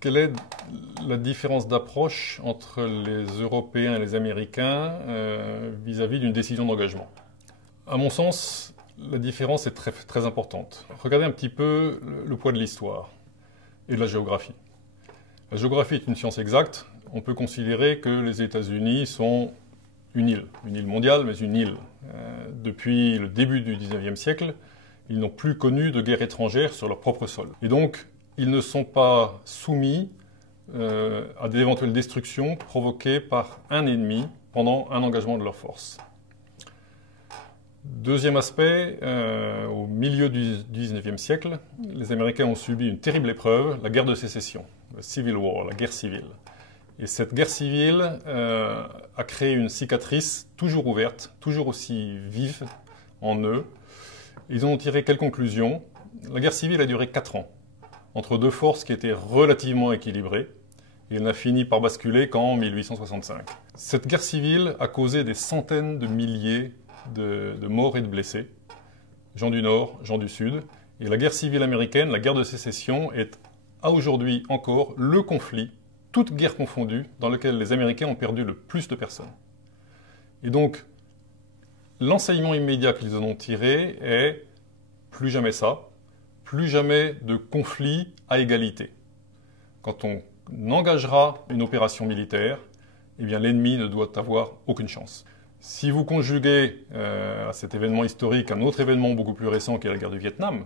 Quelle est la différence d'approche entre les Européens et les Américains vis-à-vis d'une décision d'engagement? À mon sens, la différence est très, très importante. Regardez un petit peu le poids de l'histoire et de la géographie. La géographie est une science exacte. On peut considérer que les États-Unis sont une île mondiale, mais une île. Depuis le début du XIXe siècle, ils n'ont plus connu de guerre étrangère sur leur propre sol. Et donc, ils ne sont pas soumis à d'éventuelles destructions provoquées par un ennemi pendant un engagement de leurs forces. Deuxième aspect, au milieu du XIXe siècle, les Américains ont subi une terrible épreuve, la guerre de sécession, la Civil War, la guerre civile. Et cette guerre civile a créé une cicatrice toujours ouverte, toujours aussi vive en eux. Ils ont tiré quelle conclusion? La guerre civile a duré 4 ans, entre deux forces qui étaient relativement équilibrées, et elle n'a fini par basculer qu'en 1865. Cette guerre civile a causé des centaines de milliers de morts et de blessés, gens du Nord, gens du Sud, et la guerre civile américaine, la guerre de sécession, est à aujourd'hui encore le conflit, toute guerre confondue, dans lequel les Américains ont perdu le plus de personnes. Et donc, l'enseignement immédiat qu'ils en ont tiré est plus jamais ça, plus jamais de conflit à égalité. Quand on engagera une opération militaire, eh bien l'ennemi ne doit avoir aucune chance. Si vous conjuguez à cet événement historique un autre événement beaucoup plus récent qui est la guerre du Vietnam,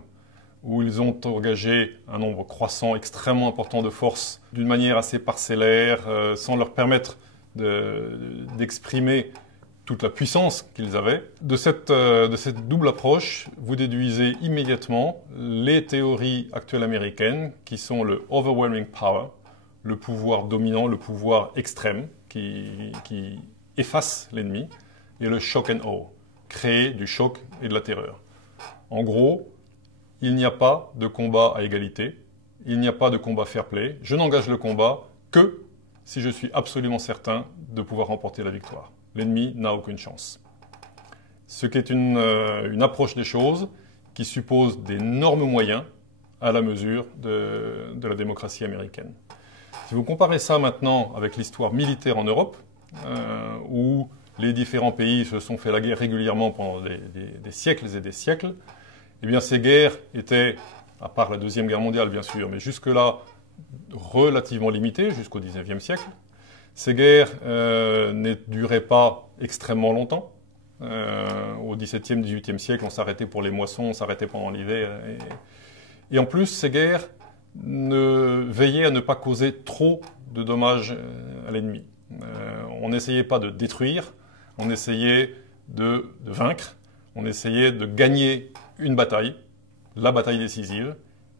où ils ont engagé un nombre croissant, extrêmement important de forces d'une manière assez parcellaire, sans leur permettre d'exprimer toute la puissance qu'ils avaient. De cette double approche, vous déduisez immédiatement les théories actuelles américaines qui sont le overwhelming power, le pouvoir dominant, le pouvoir extrême qui efface l'ennemi, et le shock and awe, créer du choc et de la terreur. En gros, il n'y a pas de combat à égalité, il n'y a pas de combat fair play. Je n'engage le combat que si je suis absolument certain de pouvoir remporter la victoire. L'ennemi n'a aucune chance. Ce qui est une approche des choses qui suppose d'énormes moyens à la mesure de la démocratie américaine. Si vous comparez ça maintenant avec l'histoire militaire en Europe, où les différents pays se sont fait la guerre régulièrement pendant des siècles et des siècles, eh bien ces guerres étaient, à part la Deuxième Guerre mondiale bien sûr, mais jusque-là relativement limitées, jusqu'au XIXe siècle. Ces guerres ne duraient pas extrêmement longtemps. Au XVIIe, XVIIIe siècle, on s'arrêtait pour les moissons, on s'arrêtait pendant l'hiver. Et en plus, ces guerres veillaient à ne pas causer trop de dommages à l'ennemi. On n'essayait pas de détruire, on essayait de vaincre, on essayait de gagner une bataille, la bataille décisive,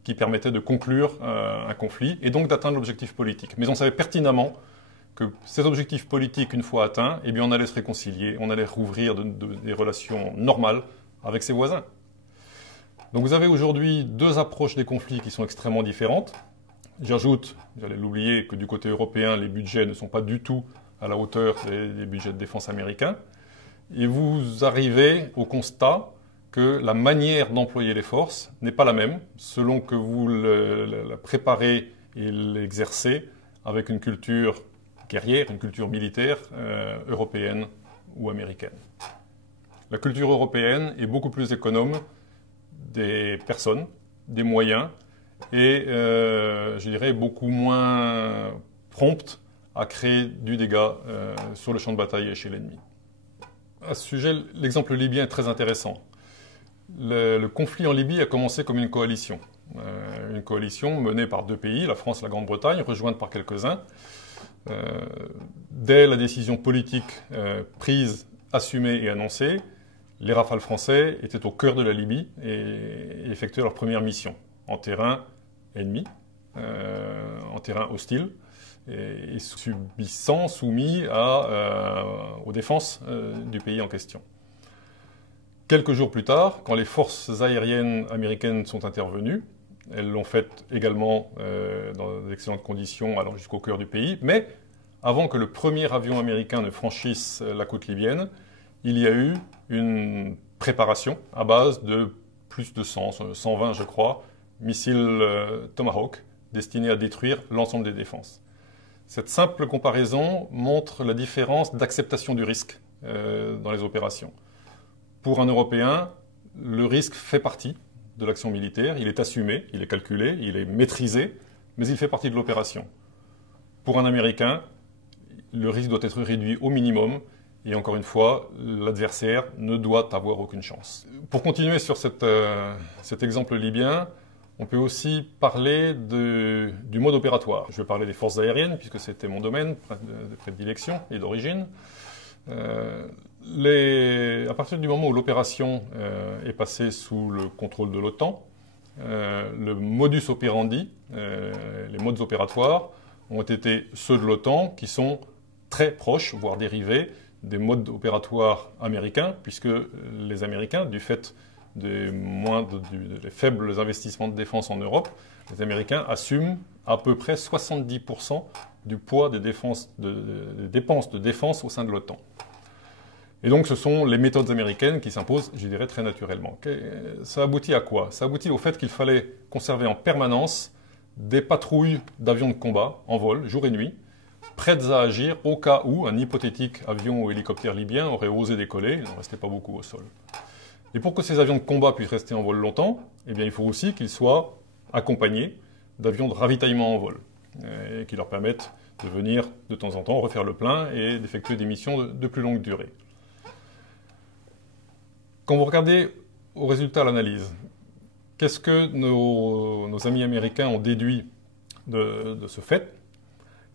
qui permettait de conclure un conflit et donc d'atteindre l'objectif politique. Mais on savait pertinemment que cet objectif politique, une fois atteint, eh bien on allait se réconcilier, on allait rouvrir des relations normales avec ses voisins. Donc vous avez aujourd'hui deux approches des conflits qui sont extrêmement différentes. J'ajoute, j'allais l'oublier, que du côté européen, les budgets ne sont pas du tout à la hauteur des budgets de défense américains. Et vous arrivez au constat que la manière d'employer les forces n'est pas la même selon que vous la préparez et l'exercez avec une culture guerrière, une culture militaire européenne ou américaine. La culture européenne est beaucoup plus économe des personnes, des moyens et, je dirais, beaucoup moins prompte à créer du dégât sur le champ de bataille et chez l'ennemi. À ce sujet, l'exemple libyen est très intéressant. Le conflit en Libye a commencé comme une coalition menée par deux pays, la France et la Grande-Bretagne, rejointe par quelques-uns. Dès la décision politique prise, assumée et annoncée, les Rafales français étaient au cœur de la Libye et effectuaient leur première mission en terrain ennemi, en terrain hostile, et soumis aux défenses du pays en question. Quelques jours plus tard, quand les forces aériennes américaines sont intervenues, elles l'ont fait également dans d'excellentes conditions, allant jusqu'au cœur du pays, mais avant que le premier avion américain ne franchisse la côte libyenne, il y a eu une préparation à base de plus de 100, 120 je crois, missiles Tomahawk destiné à détruire l'ensemble des défenses. Cette simple comparaison montre la différence d'acceptation du risque dans les opérations. Pour un Européen, le risque fait partie de l'action militaire, il est assumé, il est calculé, il est maîtrisé, mais il fait partie de l'opération. Pour un Américain, le risque doit être réduit au minimum, et encore une fois, l'adversaire ne doit avoir aucune chance. Pour continuer sur cet exemple libyen, on peut aussi parler du mode opératoire. Je vais parler des forces aériennes, puisque c'était mon domaine de prédilection et d'origine. À partir du moment où l'opération est passée sous le contrôle de l'OTAN, le modus operandi, les modes opératoires, ont été ceux de l'OTAN qui sont très proches, voire dérivés, des modes opératoires américains, puisque les Américains, du fait des faibles investissements de défense en Europe, les Américains assument à peu près 70% du poids des dépenses de défense au sein de l'OTAN. Et donc ce sont les méthodes américaines qui s'imposent, je dirais, très naturellement. Ça aboutit à quoi? Ça aboutit au fait qu'il fallait conserver en permanence des patrouilles d'avions de combat en vol, jour et nuit, prêtes à agir au cas où un hypothétique avion ou hélicoptère libyen aurait osé décoller, il n'en restait pas beaucoup au sol. Et pour que ces avions de combat puissent rester en vol longtemps, eh bien, il faut aussi qu'ils soient accompagnés d'avions de ravitaillement en vol, et qui leur permettent de venir de temps en temps refaire le plein et d'effectuer des missions de plus longue durée. Quand vous regardez au résultat l'analyse, qu'est-ce que nos amis américains ont déduit de ce fait?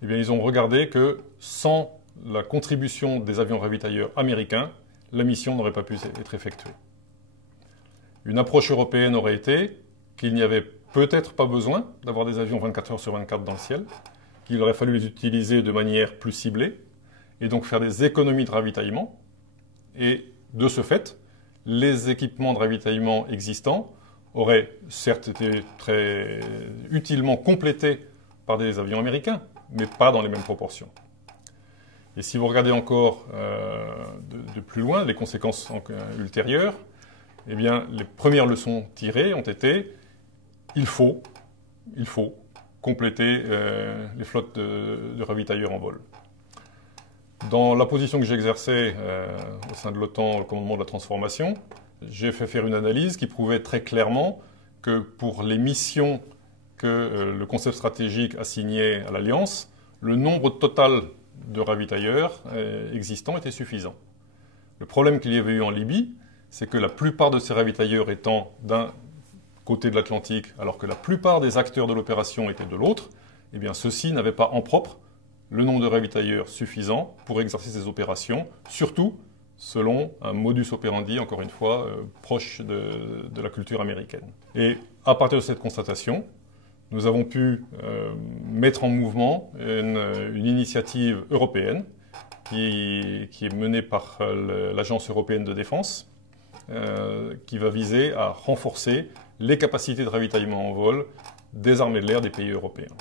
Eh bien, ils ont regardé que sans la contribution des avions ravitailleurs américains, la mission n'aurait pas pu être effectuée. Une approche européenne aurait été qu'il n'y avait peut-être pas besoin d'avoir des avions 24 heures sur 24 dans le ciel, qu'il aurait fallu les utiliser de manière plus ciblée, et donc faire des économies de ravitaillement. Et de ce fait, les équipements de ravitaillement existants auraient certes été très utilement complétés par des avions américains, mais pas dans les mêmes proportions. Et si vous regardez encore de plus loin les conséquences ultérieures, eh bien, les premières leçons tirées ont été il faut compléter les flottes de ravitailleurs en vol. Dans la position que j'exerçais au sein de l'OTAN, au commandement de la transformation, j'ai fait faire une analyse qui prouvait très clairement que pour les missions que le concept stratégique assignait à l'Alliance, le nombre total de ravitailleurs existants était suffisant. Le problème qu'il y avait eu en Libye, c'est que la plupart de ces ravitailleurs étant d'un côté de l'Atlantique, alors que la plupart des acteurs de l'opération étaient de l'autre, eh bien ceux-ci n'avaient pas en propre le nombre de ravitailleurs suffisant pour exercer ces opérations, surtout selon un modus operandi, encore une fois, proche de la culture américaine. Et à partir de cette constatation, nous avons pu mettre en mouvement une initiative européenne qui est menée par l'Agence européenne de défense, qui va viser à renforcer les capacités de ravitaillement en vol des armées de l'air des pays européens.